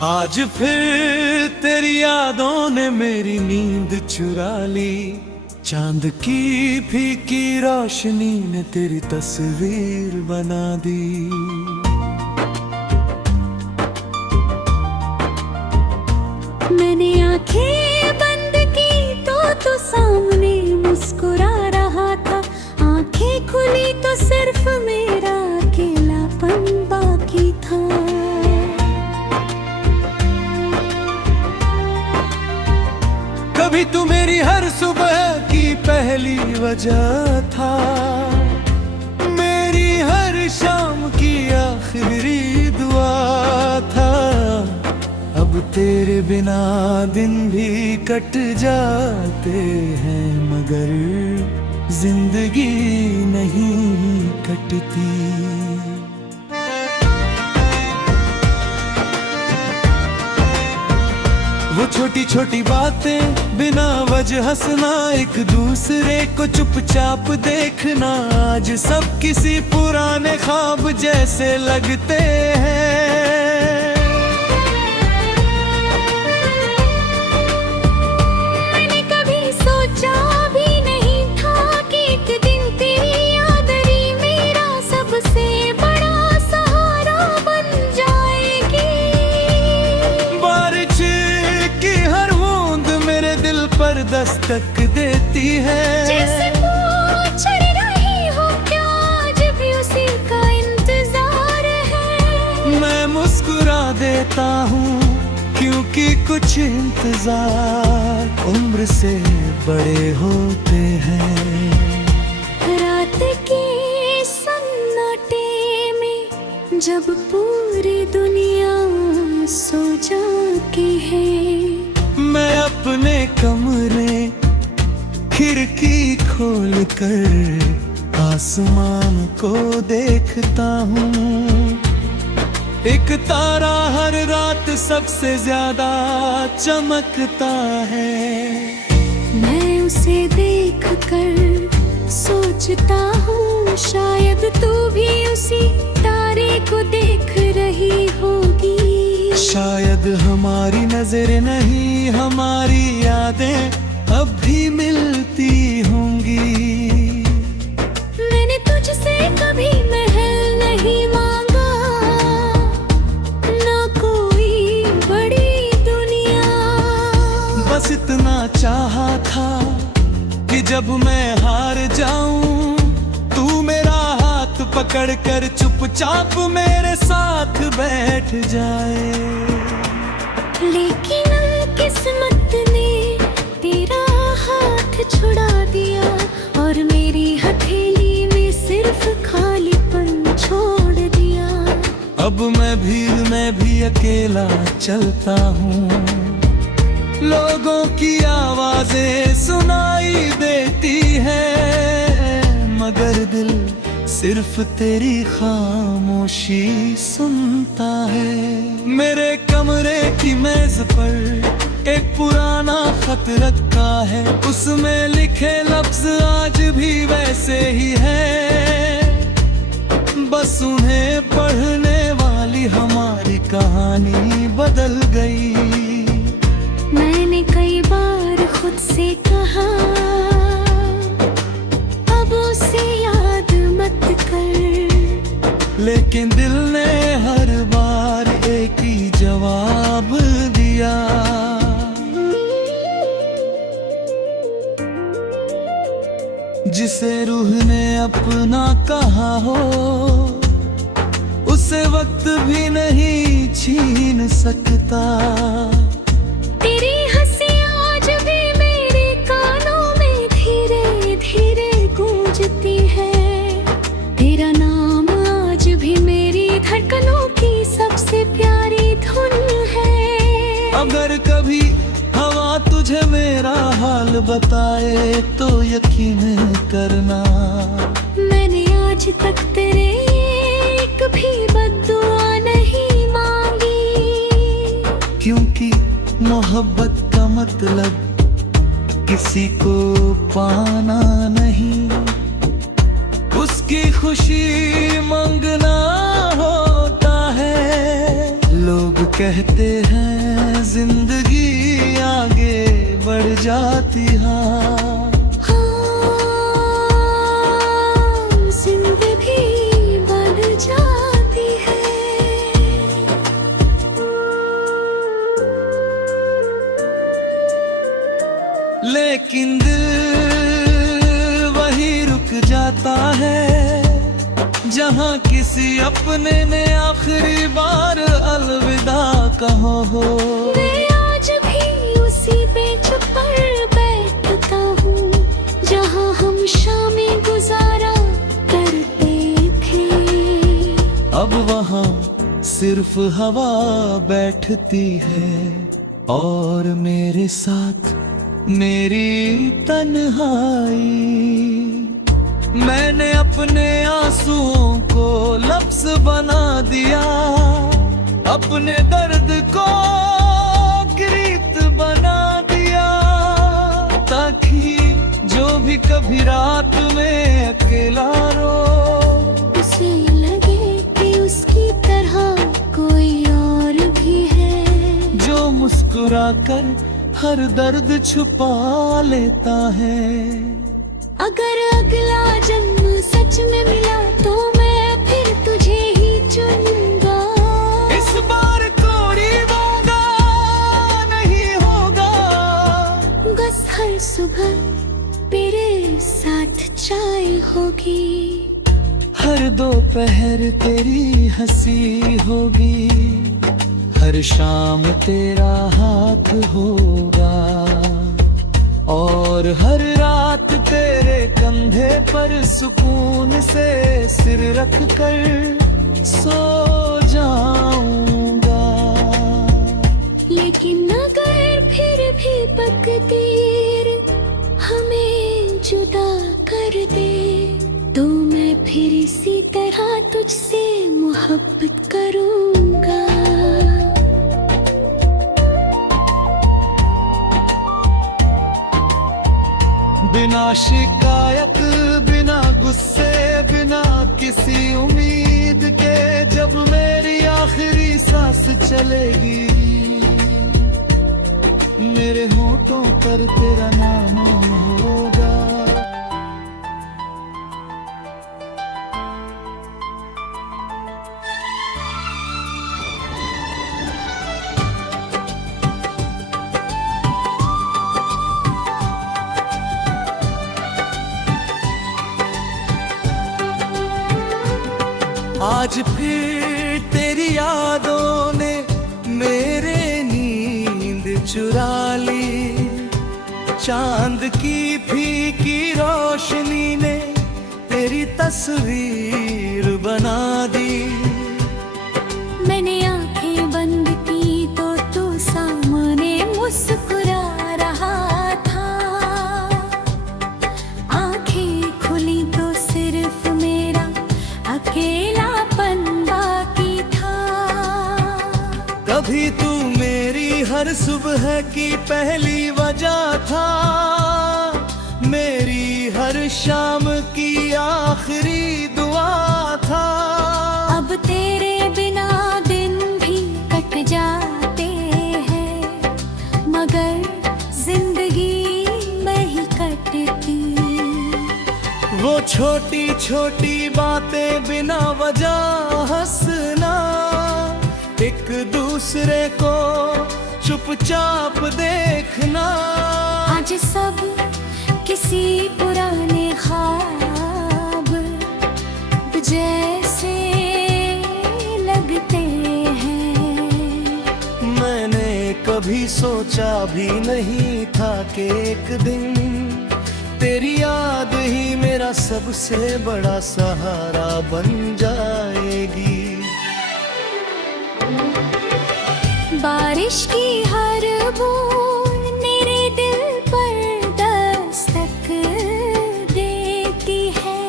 आज फिर तेरी यादों ने मेरी नींद चुरा ली। चांद की फीकी रोशनी ने तेरी तस्वीर बना दी। मैंने आंखें बंद की तो तू सामने मुस्कुरा रहा था। आंखें खुली तो सिर्फ मेरा अकेलापन बाकी था। कभी तू मेरी हर सुबह की पहली वजह था, मेरी हर शाम की आखिरी दुआ था। अब तेरे बिना दिन भी कट जाते हैं, मगर जिंदगी नहीं कटती। वो छोटी छोटी बातें बिना वजह हंसना, एक दूसरे को चुपचाप देखना, आज सब किसी पुराने ख्वाब जैसे लगते हैं। मैंने कभी सोचा भी नहीं था कि एक दिन तेरी यादें मेरा सबसे बड़ा सहारा बन जाएगी। बारिश की हर बूंद मेरे दिल पर दस्तक देती है। जैसे पूछ रही हो क्या आज भी उसी का इंतजार है। मैं मुस्कुरा देता हूँ क्योंकि कुछ इंतजार उम्र से बड़े होते हैं। रात के सन्नाटे में जब पूरी दुनिया सो जाती है, मैं अपने कमरे खिड़की खोल कर आसमान को देखता हूँ। एक तारा हर रात सबसे ज्यादा चमकता है। मैं उसे देख कर सोचता हूँ शायद तू भी उसी तारे को देख रही होगी। शायद हमारी नजर नहीं, हमारी यादें अब भी मिलती होंगी। मैंने तुझसे कभी महल नहीं मांगा, ना कोई बड़ी दुनिया। बस इतना चाहा था कि जब मैं हार जाऊं, तू मेरा हाथ पकड़ कर चुपचाप मेरे साथ बैठ जाए। लेकिन किस्मत ने तेरा हाथ छुड़ा दिया और मेरी हथेली में सिर्फ खालीपन छोड़ दिया। अब मैं भीड़ में भी अकेला चलता हूँ, लोगों की आवाजें सुनाई देती है, मगर दिल सिर्फ तेरी खामोशी सुनता है। मेरे कमरे की मेज पर एक पुराना खत रखा है, उसमें लिखे लफ्ज आज भी वैसे ही है। बस उन्हें पढ़ने वाली हमारी कहानी बदल गई। मैंने कई बार खुद से कहा अब उसे याद मत कर, लेकिन दिल ने हर बार एक ही जवाब दिया। जिसे रूह ने अपना कहा हो, उसे वक्त भी नहीं छीन सकता। तेरी हंसी आज भी मेरे कानों में धीरे धीरे गूंजती है। तेरा नाम आज भी मेरी धड़कनों की सबसे प्यारी धुन है। अगर कभी हवा तुझे मेरा हाल बताए तो यकीन करना, मैंने आज तक तेरे एक भी बद्दुआ नहीं मांगी। क्योंकि मोहब्बत का मतलब किसी को पाना नहीं, उसकी खुशी मंगना होता है। लोग कहते हैं जिंदगी आगे बढ़ जाती है। जिंदगी बढ़ जाती है। लेकिन दिल वही रुक जाता है जहाँ किसी अपने ने आखिरी बार अलविदा कहा हो। मैं आज भी उसी बेंच पर बैठता हूँ जहाँ हम शामें गुजारा करते थे। अब वहाँ सिर्फ हवा बैठती है और मेरे साथ मेरी तन्हाई। मैंने अपने आंसुओं को लफ्ज बना दिया, अपने दर्द को गीत बना दिया, ताकि जो भी कभी रात में अकेला रो उसे लगे कि उसकी तरह कोई और भी है जो मुस्कुरा कर हर दर्द छुपा लेता है। अगर अगला जन्म सच में मिला तो मैं फिर तुझे ही चुनूंगा। इस बार कोई होगा नहीं होगा, बस हर सुबह तेरे साथ चाय होगी, हर दोपहर तेरी हंसी होगी, हर शाम तेरा हाथ होगा और हर रात तेरे कंधे पर सुकून से सिर रख कर सो जाऊंगा। लेकिन अगर फिर भी तकदीर हमें जुदा कर दे तो मैं फिर इसी तरह तुझसे मोहब्बत करूंगा। बिना शिकायत, बिना गुस्से, बिना किसी उम्मीद के जब मेरी आखिरी सांस चलेगी, मेरे होठों पर तेरा नाम होगा। आज फिर तेरी यादों ने मेरे नींद चुरा ली, चांद की फीकी रोशनी ने तेरी तस्वीर बना दी। मैंने आंखें बंद की तो तू सामने मुस्कुरा रहा था, आंखें खुली तो सिर्फ मेरा अकेलापन बाकी था। कभी तू मेरी हर सुबह की पहली वजह था, मेरी हर शाम की आखिरी दुआ था। अब तेरे बिना दिन भी कट जाते हैं मगर जिंदगी नहीं कटती। वो छोटी छोटी बातें बिना वजह हंसना, एक दूसरे को चुपचाप देखना, आज सब किसी पुराने ख्वाब जैसे लगते हैं। मैंने कभी सोचा भी नहीं था कि एक दिन तेरी याद ही मेरा सबसे बड़ा सहारा बन जाएगी। बारिश की हर बूंद मेरे दिल पर दस्तक देती है,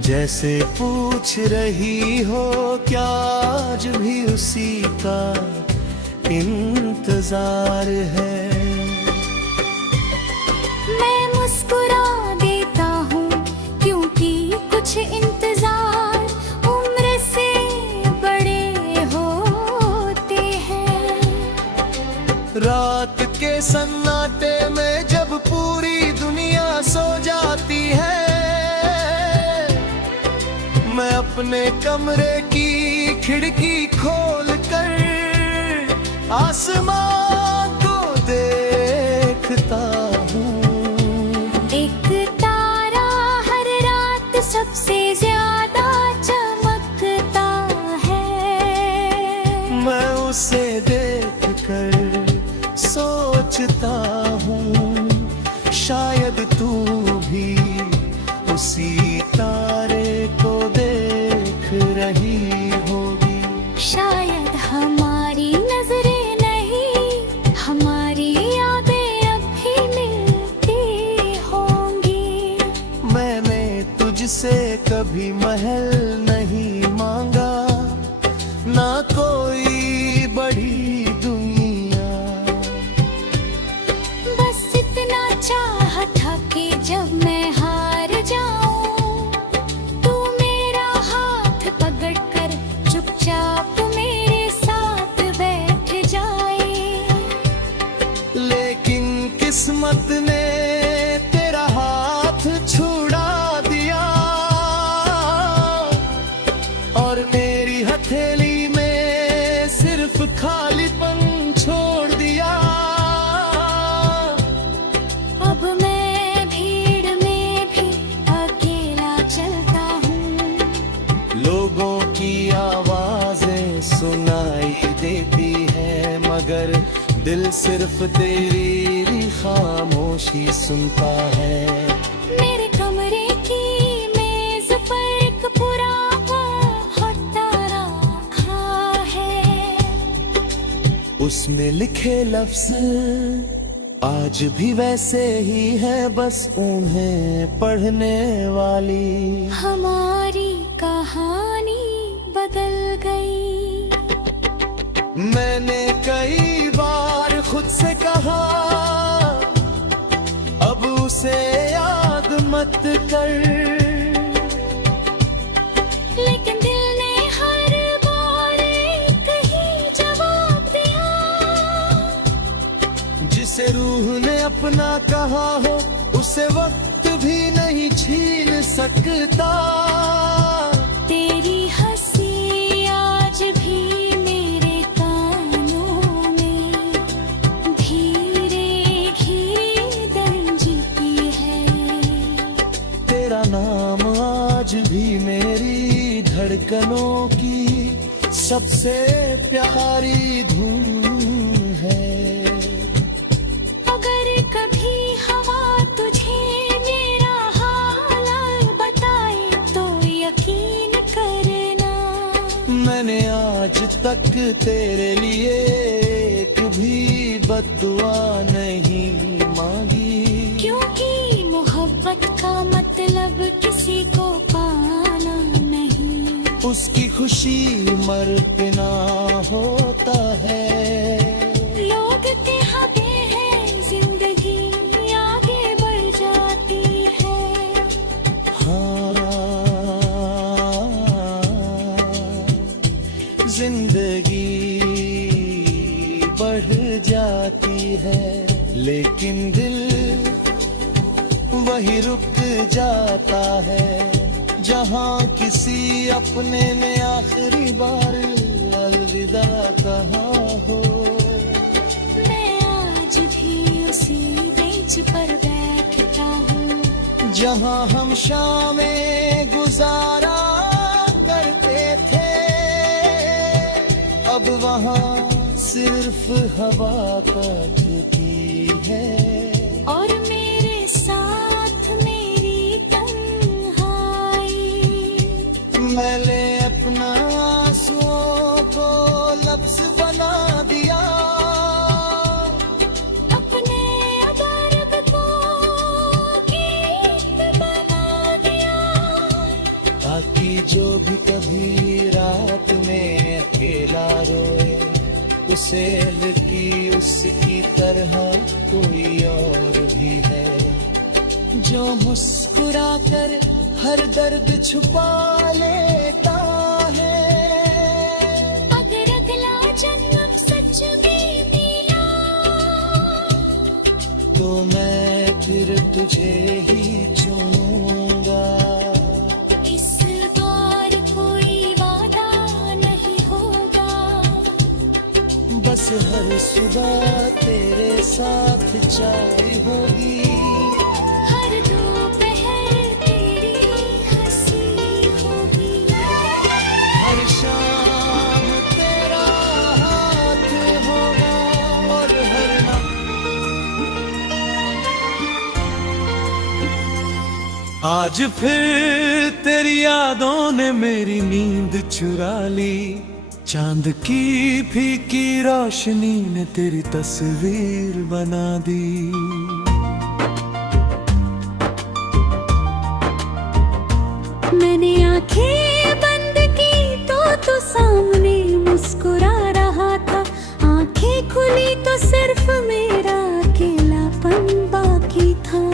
जैसे पूछ रही हो क्या आज भी उसी का इंतजार है। मैं मुस्कुरा देता हूँ क्योंकि कुछ इंतजार उम्र से बड़े सन्नाटे में जब पूरी दुनिया सो जाती है, मैं अपने कमरे की खिड़की खोल कर आसमान को देखता हूँ। एक तारा हर रात सबसे ज्यादा चमकता है, मैं उसे देख कर सोचता हूँ, शायद तू भी उसी तारे को देख रही होगी। शायद हमारी नजरें नहीं, हमारी यादें अब भी मिलती होंगी। मैंने तुझसे कभी महल नहीं मांगा, ना कोई बड़ी दुनिया, बस इतना चाहा था कि जब मैं हार जाऊं, तू मेरा हाथ पकड़कर चुपचाप मेरे साथ बैठ जाए। लेकिन किस्मत ने तेरा हाथ छुड़ा दिया और मेरी हथेली में सिर्फ खालीपन छोड़ दिया। अब मैं भीड़ में भी अकेला चलता हूँ। लोगों की आवाजें सुनाई देती है, मगर दिल सिर्फ तेरी खामोशी सुनता है। मेरे कमरे की मेज पर एक पुराना हथौड़ा रखा है, उसमें लिखे लफ्ज आज भी वैसे ही है, बस उन्हें पढ़ने वाली। हमारी कहानी बदल गई। मैंने कई बार खुद से कहा अब उसे याद मत कर, लेकिन दिल ने हर बार एक ही जवाब दिया। जिसे रूह ने अपना कहा हो, उसे वक्त भी नहीं छीन सकता। तेरी हंसी आज भी मेरे कानों में धीरे धीरे गूंजती है। तेरा नाम आज भी मेरी धड़कनों की सबसे प्यारी धुन है। अगर कभी हवा तुझे मेरा हाल बताए तो यकीन करना, मैंने आज तक तेरे लिए एक भी बद्दुआ नहीं मांगी, क्योंकि मोहब्बत का मतलब किसी को पाना नहीं। उसकी खुशी मर ना होता है। लोग कहते हैं जिंदगी आगे बढ़ जाती है, हाँ, जिंदगी बढ़ जाती है, लेकिन दिल वही रुक जाता है जहाँ किसी अपने ने आखिरी बार अलविदा कहा हो। मैं आज भी उसी बेंच पर बैठता हूँ जहाँ हम शामें गुजारा करते थे, अब वहाँ सिर्फ हवा काटती है। और मेरे साथ मेरी तन्हाई, मैंने अपना आंसुओं को लफ्ज बना दिया, अपने अदारब को गीत बना दिया, ताकि जो भी कभी रात में अकेला रोए, उसे की उसकी तरह कोई और भी है, जो मुस्कुरा कर हर दर्द छुपा लेता है। अगर अगला जन्म सच में मिला फिर तुझे ही चुनूंगा। इस बार कोई वादा नहीं होगा, बस हर सुबह तेरे साथ चाय होगी। हर दोपहर तेरी हंसी होगी, हर शाम तेरा हाथ होगा और हर आज फिर तेरी यादों ने मेरी नींद चुरा ली। चांद की फीकी रोशनी ने तेरी तस्वीर बना दी। मैंने आंखें बंद की तो तू सामने मुस्कुरा रहा था, आंखें खुली तो सिर्फ मेरा अकेलापन बाकी था।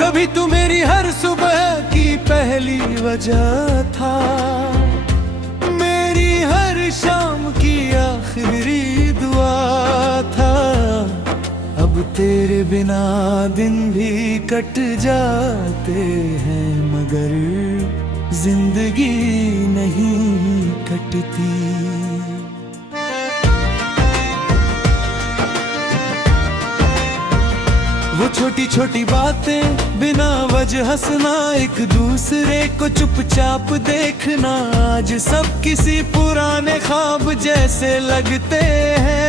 कभी तू मेरी हर सुबह की पहली वजह था, मेरी हर शाम की आखिरी दुआ था। अब तेरे बिना दिन भी कट जाते हैं, मगर जिंदगी नहीं कटती। वो छोटी छोटी बातें बिना वजह हंसना, एक दूसरे को चुपचाप देखना, आज सब किसी पुराने ख्वाब जैसे लगते हैं।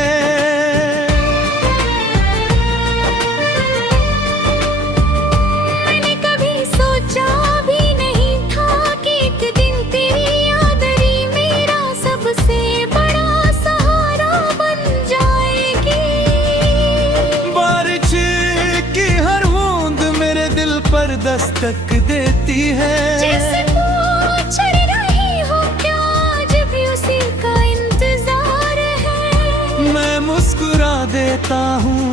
मैंने कभी सोचा भी नहीं था कि एक दिन तेरी यादरी मेरा सबसे बड़ा सहारा बन जाएगी। बारिश की हर बूंद मेरे दिल पर दस्तक देती है, जैसे पूछ रही हो क्या आज भी उसी का इंतजार है। मैं मुस्कुरा देता हूँ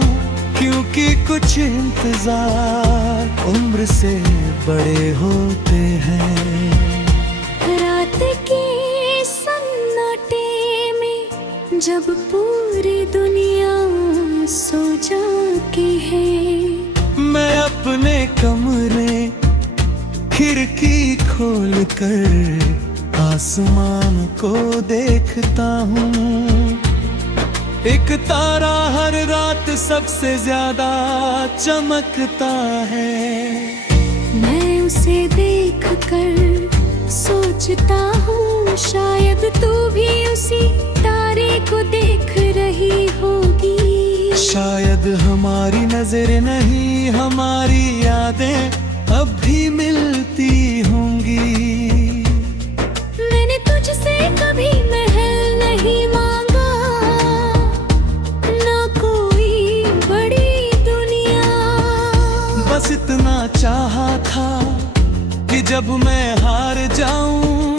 क्योंकि कुछ इंतजार उम्र से बड़े होते हैं। रात के सन्नाटे में जब पूरी दुनिया सो जाती है, मैं अपने कमरे खिड़की खोल कर आसमान को देखता हूँ। एक तारा हर रात सबसे ज्यादा चमकता है। मैं उसे देख कर सोचता हूँ शायद तू भी उसी तारे को देख रही होगी। शायद हमारी नजर नहीं, हमारी यादें अब भी मिलती होंगी। मैंने तुझसे कभी महल नहीं मांगा, ना कोई बड़ी दुनिया, बस इतना चाहा था कि जब मैं हार जाऊं,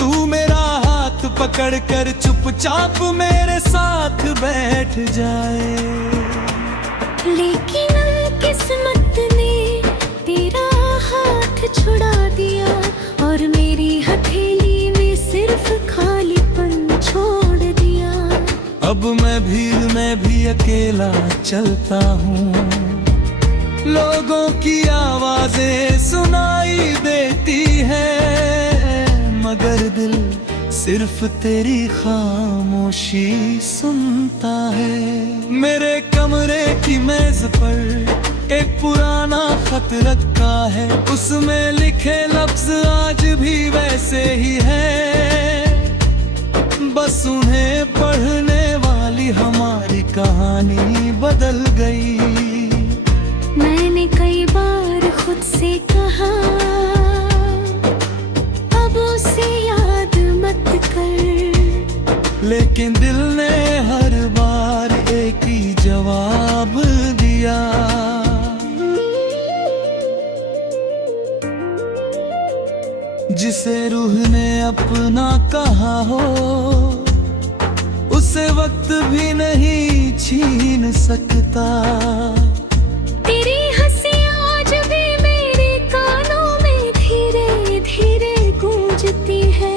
तू मेरा हाथ पकड़ कर चुपचाप मेरे साथ बैठ जाए। लेकिन किस्मत ने तेरा हाथ छुड़ा दिया और मेरी हथेली में सिर्फ खालीपन छोड़ दिया। अब मैं भीड़ में भी अकेला चलता हूँ, लोगों की आवाजें सुनाई देती है, मगर दिल सिर्फ तेरी खामोशी सुनता है। मेरे कमरे की मेज पर एक पुराना खत रखा है, उसमें लिखे लफ्ज आज भी वैसे ही है, बस उन्हें पढ़ने वाली हमारी कहानी बदल गई। मैंने कई बार खुद से कहा अब उसे याद मत कर, लेकिन दिल ने हर बार एक ही जवाब दिया। जिसे रूह ने अपना कहा हो, उसे वक्त भी नहीं छीन सकता। तेरी हंसी आज भी मेरे कानों में धीरे धीरे गूंजती है,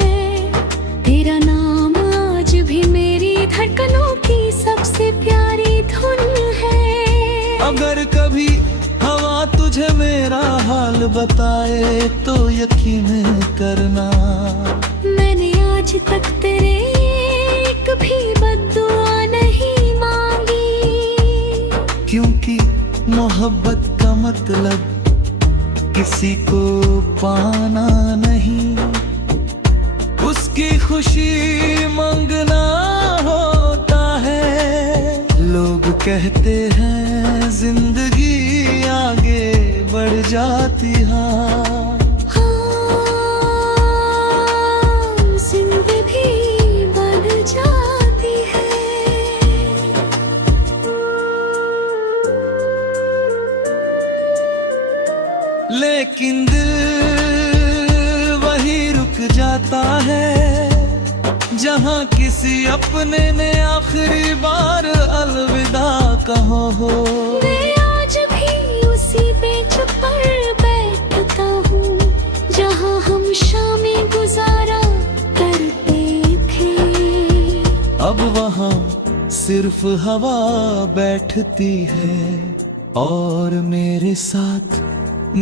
तेरा नाम आज भी मेरी धड़कनों की बताए तो यकीन करना। मैंने आज तक तेरे एक भी बद्दुआ नहीं मांगी, क्योंकि मोहब्बत का मतलब किसी को पाना नहीं, उसकी खुशी मांगना होता है। लोग कहते हैं जिंदगी आगे बढ़ जाती है, जिंदगी बढ़ जाती है। लेकिन दिल वही रुक जाता है जहाँ किसी अपने ने आखिरी बार अलविदा कहो हो। मैं आज भी उसी बेंच पर बैठता हूँ जहाँ हम शामें गुजारा करते थे। अब वहाँ सिर्फ हवा बैठती है और मेरे साथ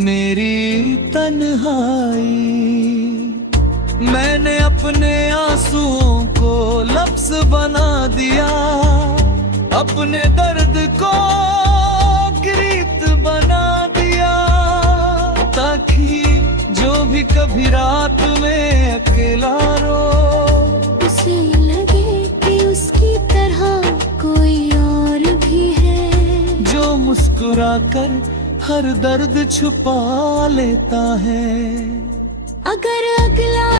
मेरी तन्हाई। मैंने अपने आंसुओं को लफ्ज बना दिया, अपने दर्द को गीत बना दिया, ताकि जो भी कभी रात में अकेला रो उसे लगे कि उसकी तरह कोई और भी है, जो मुस्कुरा कर हर दर्द छुपा लेता है। अगर अगला